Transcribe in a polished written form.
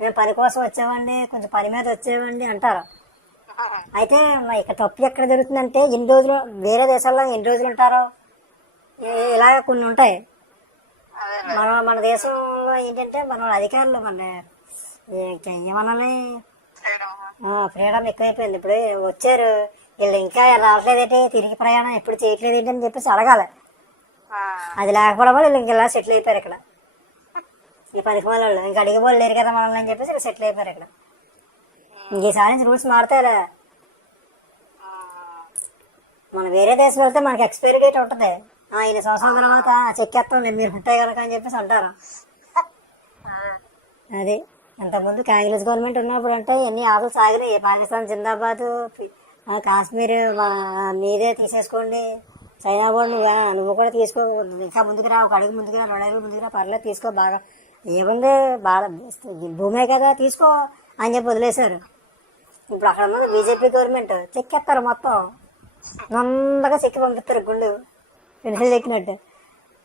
మేము పని కోసం వచ్చామండి, కొంచెం పని మీద వచ్చేవండి అంటారు. అయితే ఇక్కడ తప్పు ఎక్కడ జరుగుతుందంటే ఎన్ని రోజులు వేరే దేశాల్లో ఎన్ని రోజులు ఉంటారో ఇలాగ కొన్ని ఉంటాయి. మన దేశంలో ఏంటంటే మన అధికారులు మన ఏమనాలి ఫ్రీడమ్ ఎక్కువైపోయింది. ఇప్పుడు వచ్చారు వీళ్ళు ఇంకా రావట్లేదేంటి, తిరిగి ప్రయాణం ఎప్పుడు చేయట్లేదు ఏంటి అని చెప్పేసి అడగాలి. అది లేకపోవడం వల్ల వీళ్ళు ఇంకా సెటిల్ అయిపోయారు ఇక్కడ. ఈ 10 వాళ్ళు ఇంకా అడిగిపోలు లేరు కదా మనల్ని అని చెప్పేసి ఇక్కడ సెటిల్ అయిపోయారు ఇక్కడ. ఈసారి నుంచి రూల్స్ మారుతారా? మనం వేరే దేశం వెళ్తే మనకి ఎక్స్పైరీ డేట్ ఉంటుంది. ఇన్ని సంవత్సరాల తర్వాత చెక్కేస్తాం మీరు ఉంటాయి కనుక అని చెప్పేసి అంటారు. అది అంతకుముందు కాంగ్రెస్ గవర్నమెంట్ ఉన్నప్పుడు అంటే ఎన్ని ఆటలు సాగినాయి. పాకిస్తాన్ జిందాబాద్, కాశ్మీర్ మీదే తీసేసుకోండి, చైనా కూడా నువ్వు కూడా తీసుకో, ఇంకా ముందుకు రా, 1 అడుగు ముందుకు రా, 2 అడుగులు ముందుకు రా, పర్లేదు తీసుకో, బాగా ఏముంది బాగా భూమే కదా తీసుకో అని చెప్పి వదిలేశారు. ఇప్పుడు అక్కడ ముందు బీజేపీ గవర్నమెంట్ చెక్కేస్తారు, మొత్తం నొందగా చెక్కి పంపిస్తారు గుండు పెన్సిల్ చెక్కినట్టు.